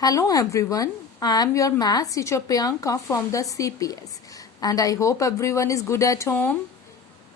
Hello everyone, I am your maths teacher Priyanka from the CPS and I hope everyone is good at home.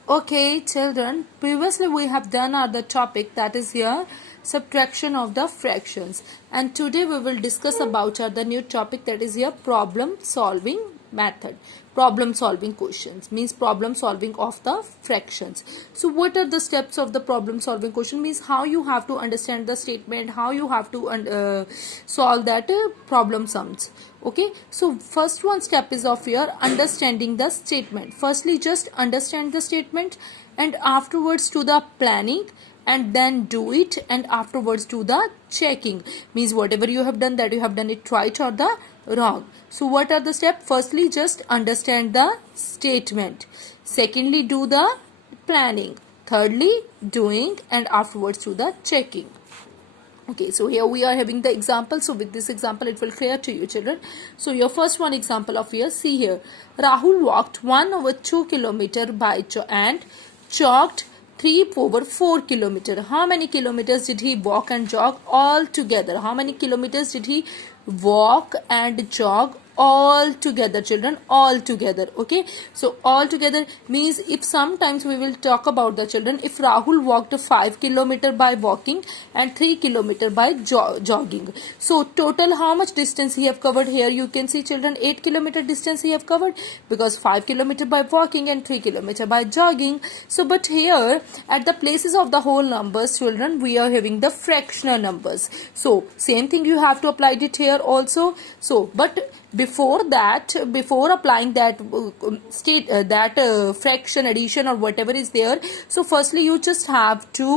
Okay children, previously we have done the topic that is here subtraction of the fractions, and today we will discuss about the new topic that is here problem solving method. Problem solving questions means problem solving of the fractions. So what are the steps of the problem solving question means how you have to understand the statement, how you have to solve that problem sums. Okay, so first one step is of your understanding the statement. Firstly just understand the statement and afterwards to the planning, and then do it, and afterwards to the checking means whatever you have done that you have done it right or the wrong. So what are the steps? Firstly just understand the statement, secondly do the planning, thirdly doing, and afterwards to the checking. Okay, so here we are having the example. So with this example it will clear to you children. So your first one example of here, see here, Rahul walked 1/2 kilometer and jogged 3/4 kilometer. How many kilometers did he walk and jog all together? How many kilometers did he walk and jog all together children? All together. Okay, so all together means if sometimes we will talk about the children, if Rahul walked 5 kilometer by walking and 3 kilometer by jogging, so total how much distance he have covered? Here you can see children 8 kilometer distance he have covered, because 5 kilometer by walking and 3 kilometer by jogging. So but here at the places of the whole numbers children we are having the fractional numbers, so same thing you have to apply it here also. So but before that, before applying that fraction addition or whatever is there, so firstly you just have to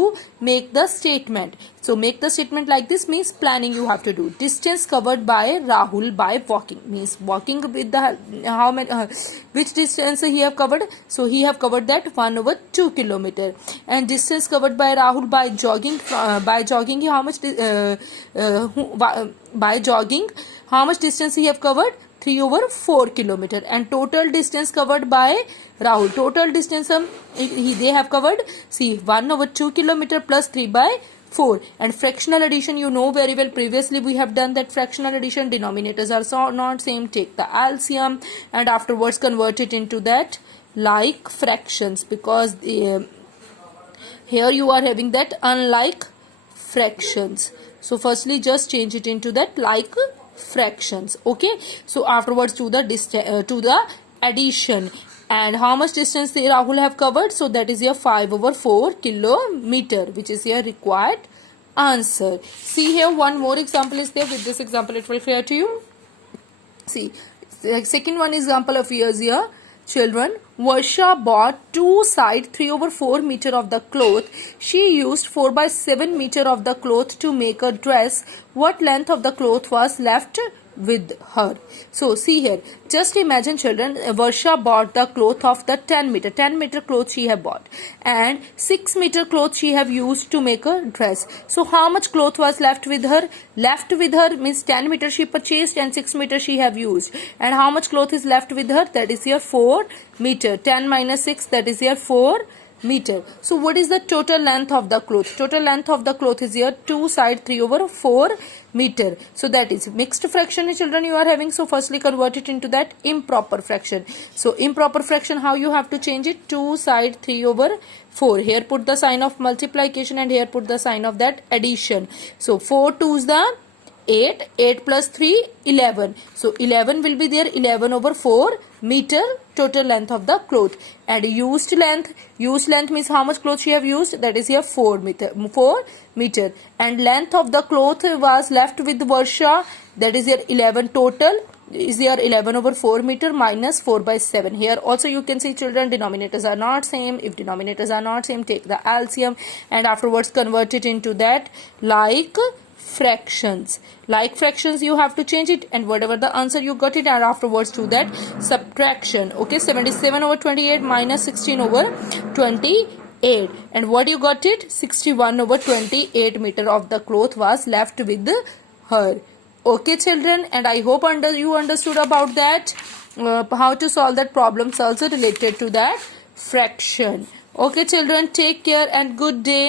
make the statement. So make the statement like this means planning you have to do. Distance covered by Rahul by walking means walking with the how many which distance he have covered? So he have covered that 1/2 kilometer. And distance covered by Rahul by jogging how much by jogging how much distance he have covered? 3/4 kilometer. And total distance covered by Rahul, total distance they have covered, see 1/2 kilometer plus 3/4. And fractional addition you know very well, previously we have done that fractional addition, denominators are so not same, take the LCM and afterwards convert it into that like fractions, because here you are having that unlike fractions. So firstly just change it into that like fractions. Okay, so afterwards to the addition, and how much distance the Rahul have covered? So that is your 5/4 kilometer, which is your required answer. See here one more example is there. With this example it will clear to you. See the second one example of yours here children, Varsha bought 2 side 3/4 meter of the cloth. She used 4/7 meter of the cloth to make a dress. What length of the cloth was left with her? So see here, just imagine children, Varsha bought the cloth of the 10 meter cloth she have bought, and 6 meter cloth she have used to make a dress. So how much cloth was left with her? Left with her means 10 meter she purchased and 6 meter she have used, and how much cloth is left with her? That is here 4 meter. 10 minus 6, that is here 4 meter. So what is the total length of the cloth? Total length of the cloth is here 2 side 3/4 meter. So that is mixed fraction children you are having. So firstly convert it into that improper fraction. So improper fraction how you have to change it? 2 side 3/4. Here put the sign of multiplication and here put the sign of that addition. So 4 2s the 8, 8 plus 3 11. So 11 will be there, 11/4 meter total length of the cloth. And used length means how much cloth she have used? That is here 4 meter. And length of the cloth was left with Varsha, that is here 11 total is here 11/4 meter minus 4/7. Here also you can see children denominators are not same. If denominators are not same, take the LCM and afterwards convert it into that like fractions. Like fractions you have to change it, and whatever the answer you got it, and afterwards to that subtraction. Okay, 77/28 minus 16/28, and what you got it? 61/28 meter of the cloth was left with her. Okay children, and I hope you understood about that how to solve that problems also related to that fraction. Okay children, take care and good day.